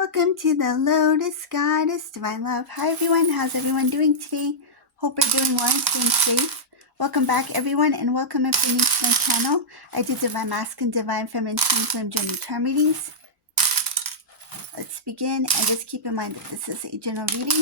Welcome to the Lotus Goddess Divine Love. Hi everyone, how's everyone doing today? Hope you're doing well and staying safe. Welcome back everyone, and welcome if you're new to my channel. I do Divine Masculine, Divine Feminine, Twin Flame Journey Charm readings. Let's begin, and just keep in mind that this is a general reading.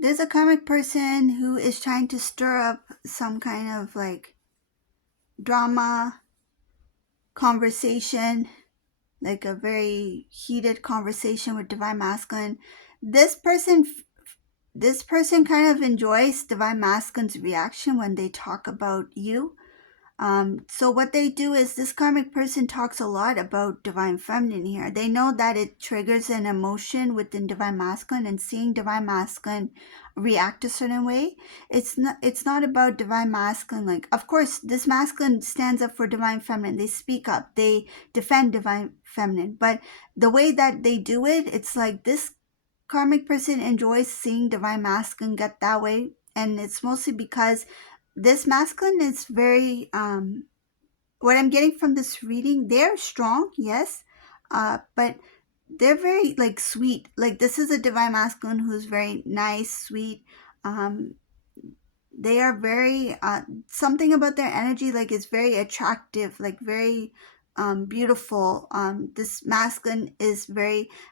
There's a karmic person who is trying to stir up some kind of like drama, conversation, like a very heated conversation with Divine Masculine. This person kind of enjoys Divine Masculine's reaction when they talk about you. So what they do is, this karmic person talks a lot about Divine Feminine here. They know that it triggers an emotion within Divine Masculine, and seeing Divine Masculine react a certain way, it's not about Divine Masculine. Like, of course, this masculine stands up for Divine Feminine. They speak up, they defend Divine Feminine, but the way that they do it, it's like this karmic person enjoys seeing Divine Masculine get that way, and it's mostly because this masculine is very what I'm getting from this reading, they're strong, yes, but they're very like sweet. Like, this is a Divine Masculine who's very nice, sweet. They are very something about their energy, like, is very attractive, like very beautiful. This masculine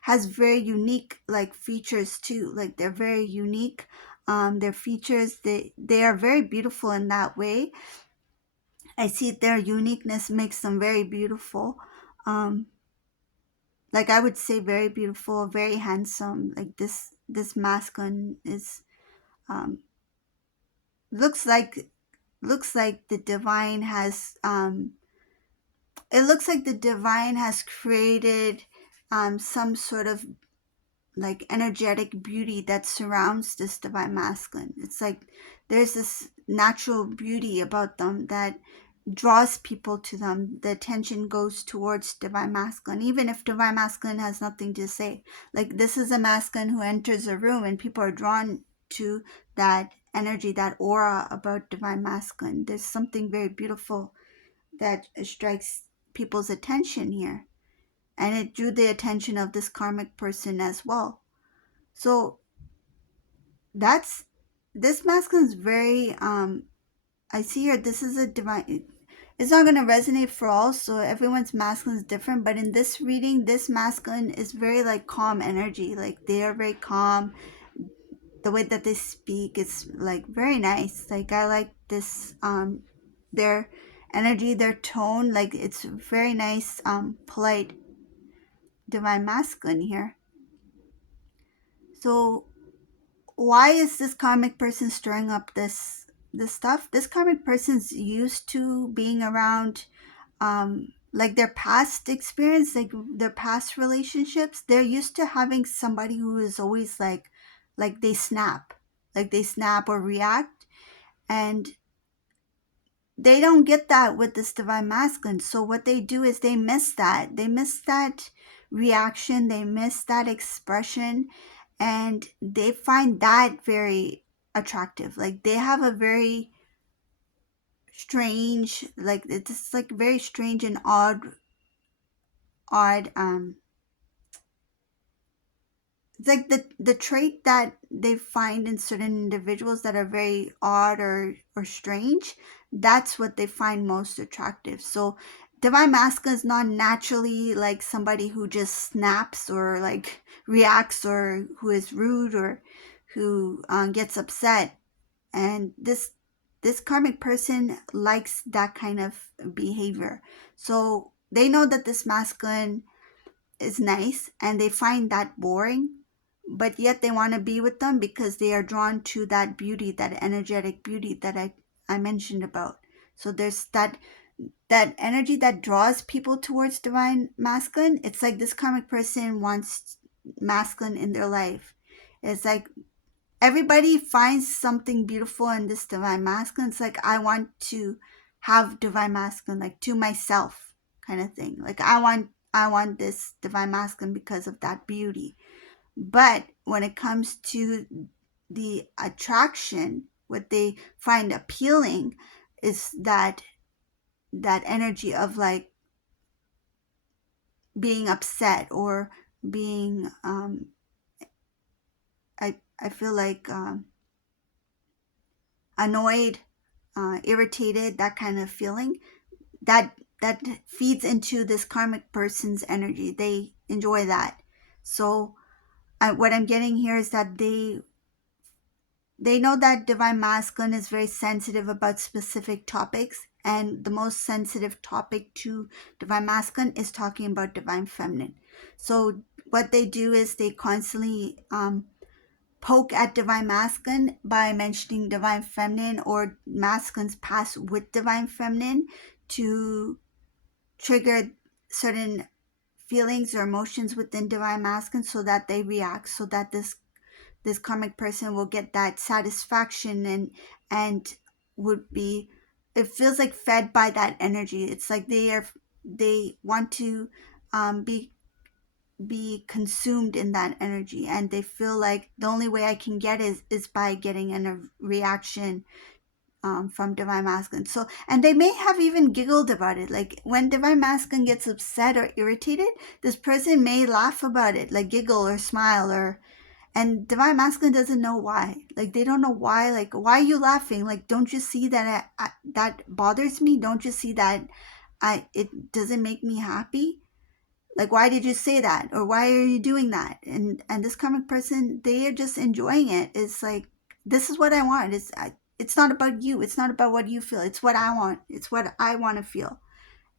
has very unique like features too. Like, they're very unique. Their features, they are very beautiful in that way. I see their uniqueness makes them very beautiful. Like, I would say very beautiful, very handsome. Like, this masculine is looks like the divine has it looks like the divine has created some sort of like energetic beauty that surrounds this Divine Masculine. It's like there's this natural beauty about them that draws people to them. The attention goes towards Divine Masculine, even if Divine Masculine has nothing to say. Like, this is a masculine who enters a room and people are drawn to that energy, that aura about Divine Masculine. There's something very beautiful that strikes people's attention here, and it drew the attention of this karmic person as well. So that's, this masculine is very I see here, this is a divine, it's not going to resonate for all, so everyone's masculine is different, but in this reading, this masculine is very like calm energy. Like, they are very calm. The way that they speak is like very nice. Like, I like this their energy, their tone, like it's very nice, polite Divine Masculine here. So why is this karmic person stirring up this stuff? This karmic person's used to being around like their past experience, like their past relationships. They're used to having somebody who is always like they snap, or react, and they don't get that with this Divine Masculine. So what they do is they miss that reaction, they miss that expression, and they find that very attractive. Like, they have a very strange, like, it's like very strange and odd it's like the trait that they find in certain individuals that are very odd or strange. That's what they find most attractive. So Divine Masculine is not naturally like somebody who just snaps or like reacts, or who is rude, or who gets upset. And this karmic person likes that kind of behavior. So they know that this masculine is nice, and they find that boring, but yet they want to be with them because they are drawn to that beauty, that energetic beauty that I mentioned about. So there's that energy that draws people towards Divine Masculine. It's like this karmic person wants masculine in their life. It's like everybody finds something beautiful in this Divine Masculine. It's like, I want to have divine masculine, like to myself kind of thing. Like I want this divine masculine because of that beauty. But when it comes to the attraction, what they find appealing is that energy of like being upset or being I feel like annoyed, irritated, that kind of feeling. That that feeds into this karmic person's energy. They enjoy that. So what I'm getting here is that they know that divine masculine is very sensitive about specific topics, and the most sensitive topic to divine masculine is talking about divine feminine. So what they do is they constantly poke at divine masculine by mentioning divine feminine or masculine's past with divine feminine to trigger certain feelings or emotions within divine masculine, so that they react, so that this karmic person will get that satisfaction and would be, it feels like fed by that energy. It's like they want to be consumed in that energy, and they feel like the only way I can get is by getting a reaction from divine masculine. So, and they may have even giggled about it. Like when divine masculine gets upset or irritated, this person may laugh about it, like giggle or smile, or and divine masculine doesn't know why. Like they don't know why. Like, why are you laughing? Like, don't you see that that bothers me? Don't you see that it doesn't make me happy? Like, why did you say that, or why are you doing that? And this karmic person, they are just enjoying it. It's like, this is what I want. It's not about you. It's not about what you feel. It's what I want. It's what I want to feel.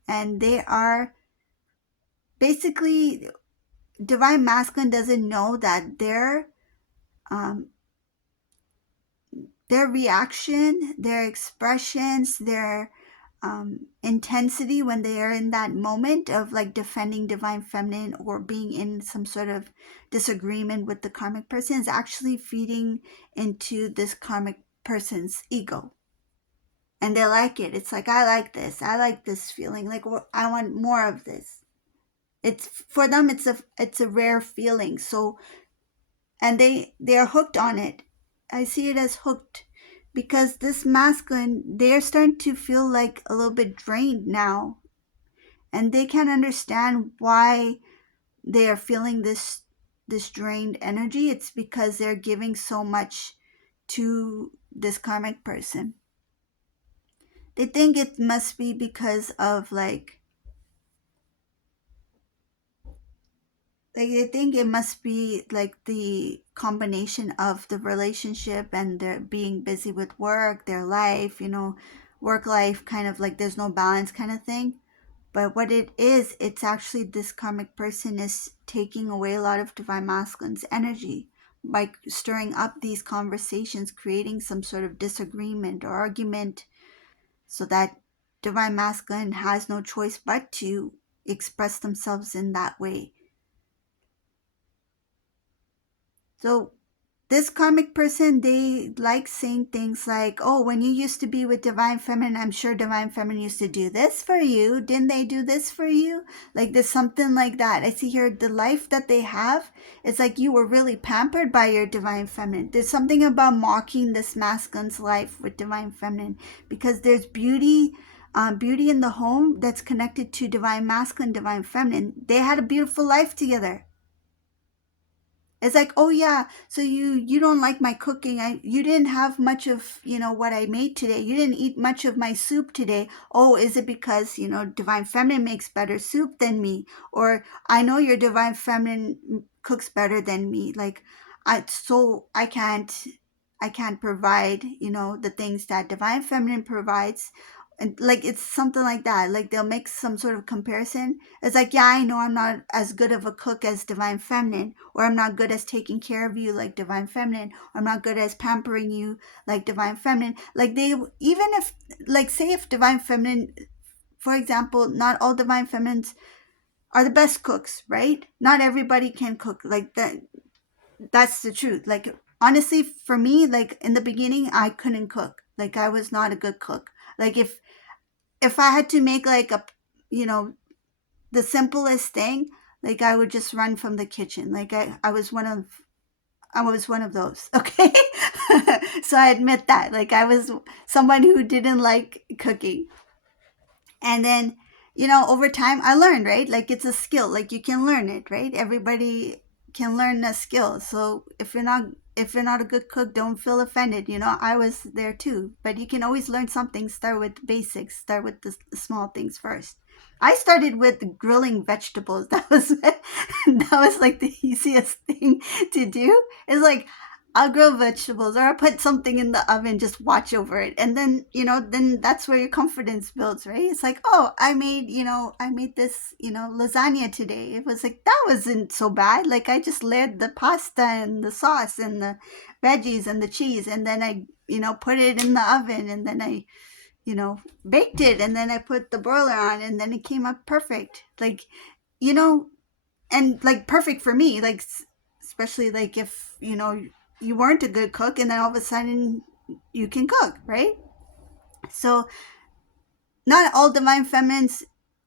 And they are basically, divine masculine doesn't know that um, their reaction, their expressions, their intensity when they are in that moment of like defending divine feminine or being in some sort of disagreement with the karmic person is actually feeding into this karmic person's ego. And they like it. It's like, I like this. I like this feeling. Like, I want more of this. It's for them. It's a rare feeling. So, and they are hooked on it. I see it as hooked, because this masculine, they're starting to feel like a little bit drained now, and they can't understand why they are feeling this drained energy. It's because they're giving so much to this karmic person. They think it must be because of like they think it must be like the combination of the relationship and their being busy with work, their life, work life, kind of like there's no balance kind of thing. But what it is, it's actually this karmic person is taking away a lot of divine masculine's energy by stirring up these conversations, creating some sort of disagreement or argument, so that divine masculine has no choice but to express themselves in that way. So this karmic person, they like saying things like, oh, when you used to be with divine feminine, I'm sure divine feminine used to do this for you. Didn't they do this for you? Like there's something like that. I see here the life that they have, it's like you were really pampered by your divine feminine. There's something about mocking this masculine's life with divine feminine, because there's beauty, beauty in the home that's connected to divine masculine, divine feminine. They had a beautiful life together. It's like, oh yeah, so you don't like my cooking. You didn't have much of, what I made today. You didn't eat much of my soup today. Oh, is it because, divine feminine makes better soup than me? Or I know your divine feminine cooks better than me. Like I can't provide, the things that divine feminine provides. And like it's something like that. Like they'll make some sort of comparison. It's like, yeah, I know I'm not as good of a cook as divine feminine, or I'm not good as taking care of you like divine feminine, or I'm not good as pampering you like divine feminine. Like they, even if, like, say if divine feminine, for example, not all divine feminines are the best cooks, right? Not everybody can cook like that. That's the truth. Like honestly, for me, like in the beginning, I couldn't cook. Like I was not a good cook. Like if if I had to make like a, you know, the simplest thing, like I would just run from the kitchen. Like I was one of those. Okay. So I admit that. Like I was someone who didn't like cooking. And then, over time I learned, right? Like it's a skill. Like you can learn it, right? Everybody can learn a skill. So if you're not a good cook, don't feel offended. I was there too. But you can always learn something. Start with basics. Start with the small things first. I started with grilling vegetables. That was like the easiest thing to do. It's like I'll grill vegetables or I'll put something in the oven, just watch over it. And then, then that's where your confidence builds, right? It's like, oh, I made this, lasagna today. It was like, that wasn't so bad. Like I just layered the pasta and the sauce and the veggies and the cheese. And then I, put it in the oven and then I, baked it. And then I put the broiler on and then it came up perfect. Like, you know, and like perfect for me, like especially like if you weren't a good cook and then all of a sudden you can cook, right? So not all divine feminines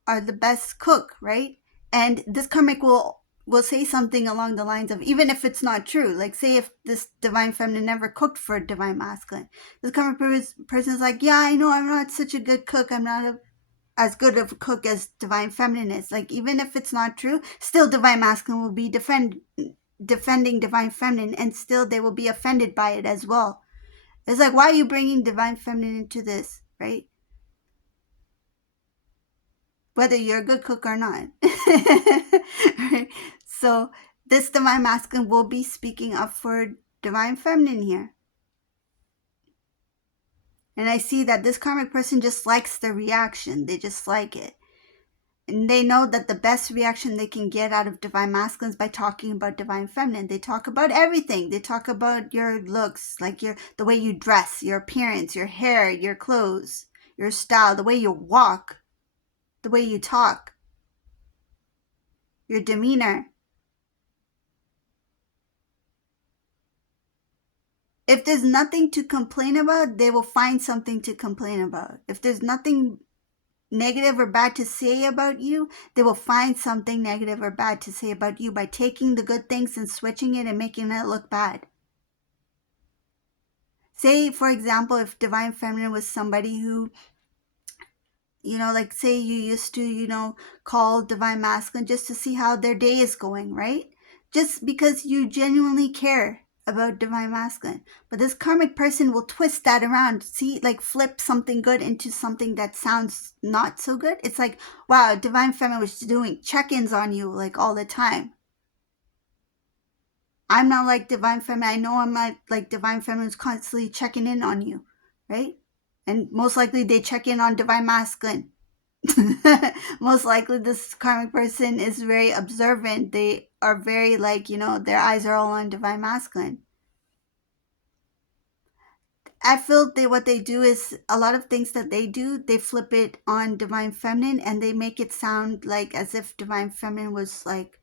are the best cook, right? And this karmic will say something along the lines of, even if it's not true, like say if this divine feminine never cooked for a divine masculine, this karmic person is like, yeah, I know I'm not such a good cook, I'm not as good of a cook as divine feminine is. Like even if it's not true, still divine masculine will be defending divine feminine, and still they will be offended by it as well. It's like, why are you bringing divine feminine into this, right? Whether you're a good cook or not. Right? So this divine masculine will be speaking up for divine feminine here. And I see that this karmic person just likes the reaction. They just like it. And they know that the best reaction they can get out of divine masculine is by talking about divine feminine. They talk about everything. They talk about your looks, like the way you dress, your appearance, your hair, your clothes, your style, the way you walk, the way you talk, your demeanor. If there's nothing to complain about, they will find something to complain about. If there's nothing negative or bad to say about you, they will find something negative or bad to say about you by taking the good things and switching it and making it look bad. Say, for example, if divine feminine was somebody who, like say you used to, call divine masculine just to see how their day is going, right? Just because you genuinely care about divine masculine. But this karmic person will twist that around, see, like flip something good into something that sounds not so good. It's like, wow, divine feminine was doing check-ins on you like all the time. I'm not like divine feminine. I know I'm not like divine feminine's constantly checking in on you, right? And most likely they check in on divine masculine. Most likely this karmic person is very observant. They are very like, their eyes are all on divine masculine. I feel what they do is a lot of things that they do, they flip it on divine feminine and they make it sound like as if divine feminine was like,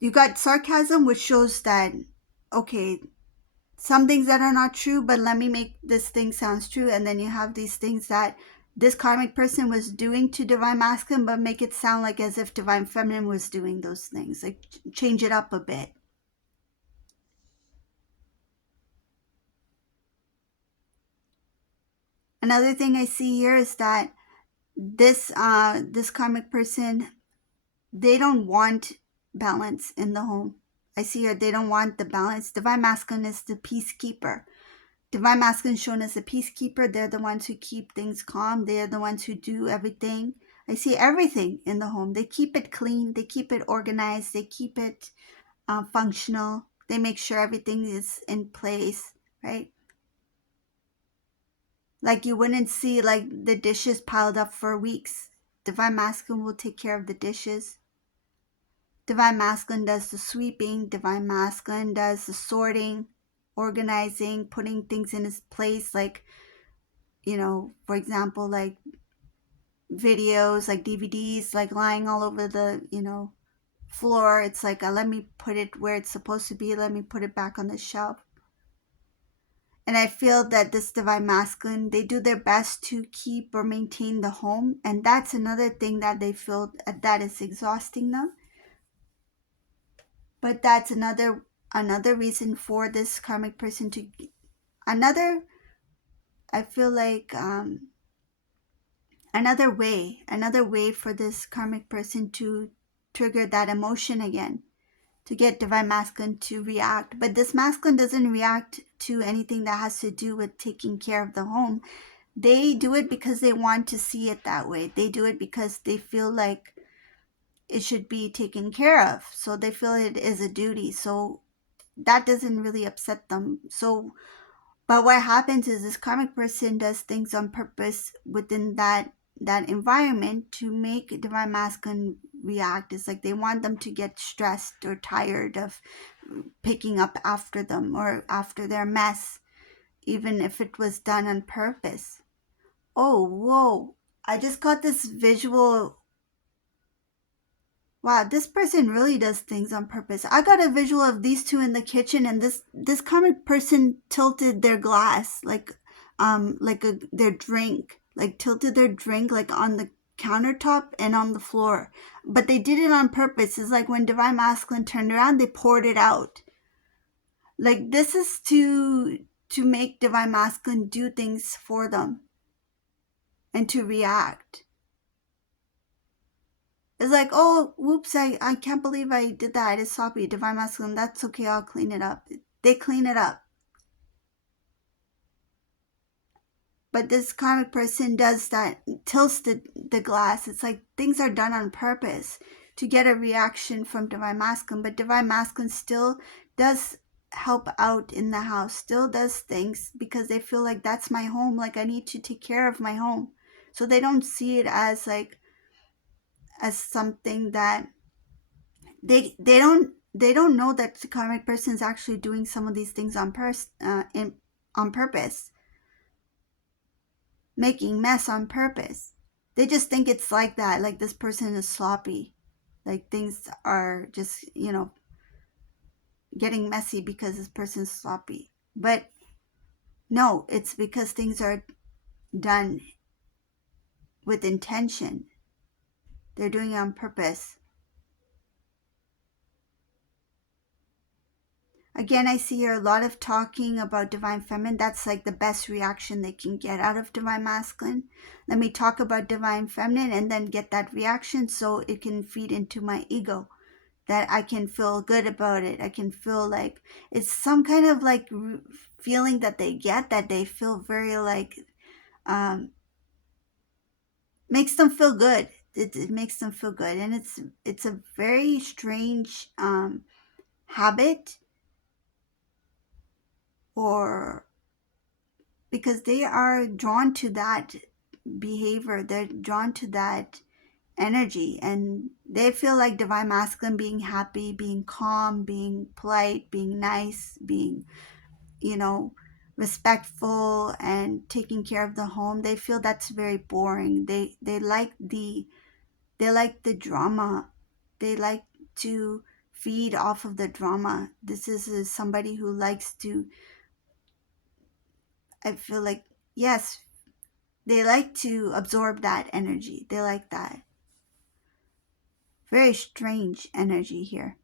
you got sarcasm, which shows that, okay, some things that are not true, but let me make this thing sounds true. And then you have these things that this karmic person was doing to divine masculine, but make it sound like as if divine feminine was doing those things, like change it up a bit. Another thing I see here is that this karmic person, they don't want balance in the home. I see here they don't want the balance. Divine masculine is the peacekeeper. Divine masculine shown as a peacekeeper. They're the ones who keep things calm. They're the ones who do everything. I see everything in the home. They keep it clean. They keep it organized. They keep it functional. They make sure everything is in place, right? Like you wouldn't see like the dishes piled up for weeks. Divine masculine will take care of the dishes. Divine masculine does the sweeping. Divine masculine does the sorting, organizing, putting things in its place. Like, for example, like videos, like DVDs, like lying all over the, floor. It's like, let me put it where it's supposed to be. Let me put it back on the shelf. And I feel that this divine masculine, they do their best to keep or maintain the home. And that's another thing that they feel that is exhausting them. But that's another reason for this karmic person to another, I feel like another way for this karmic person to trigger that emotion again, to get divine masculine to react. But this masculine doesn't react to anything that has to do with taking care of the home. They do it because they want to see it that way. They do it because they feel like it should be taken care of. So they feel it is a duty. So that doesn't really upset them. So, but what happens is this karmic person does things on purpose within that environment to make divine masculine react. It's like they want them to get stressed or tired of picking up after them or after their mess, even if it was done on purpose. Oh, whoa. I just got this visual. Wow, this person really does things on purpose. I got a visual of these two in the kitchen, and this comic person tilted their glass their drink, like tilted their drink like on the countertop and on the floor. But they did it on purpose. It's like when divine masculine turned around, they poured it out. Like this is to make divine masculine do things for them and to react. It's like, oh, whoops, I can't believe I did that. It's sloppy. Divine masculine, that's okay, I'll clean it up. They clean it up. But this karmic person does that, tilts the glass. It's like things are done on purpose to get a reaction from divine masculine. But divine masculine still does help out in the house, still does things because they feel like that's my home. Like I need to take care of my home. So they don't see it as like as something that they don't know that the karmic person is actually doing some of these things on purpose, making mess on purpose. They just think it's like that, like this person is sloppy, like things are just getting messy because this person's sloppy. But no, it's because things are done with intention. They're doing it on purpose. Again, I see here a lot of talking about divine feminine. That's like the best reaction they can get out of divine masculine. Let me talk about divine feminine and then get that reaction so it can feed into my ego, that I can feel good about it. I can feel like it's some kind of like feeling that they get, that they feel very like makes them feel good. It makes them feel good. And it's a very strange habit, or because they are drawn to that behavior, they're drawn to that energy, and they feel like divine masculine being happy, being calm, being polite, being nice, being respectful and taking care of the home, they feel that's very boring. They like the drama. They like to feed off of the drama. This is somebody who likes to, I feel like, yes, they like to absorb that energy. They like that. Very strange energy here.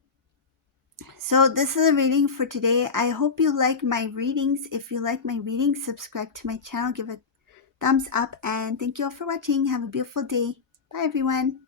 So this is a reading for today. I hope you like my readings. If you like my readings, subscribe to my channel, give a thumbs up, and thank you all for watching. Have a beautiful day. Bye, everyone.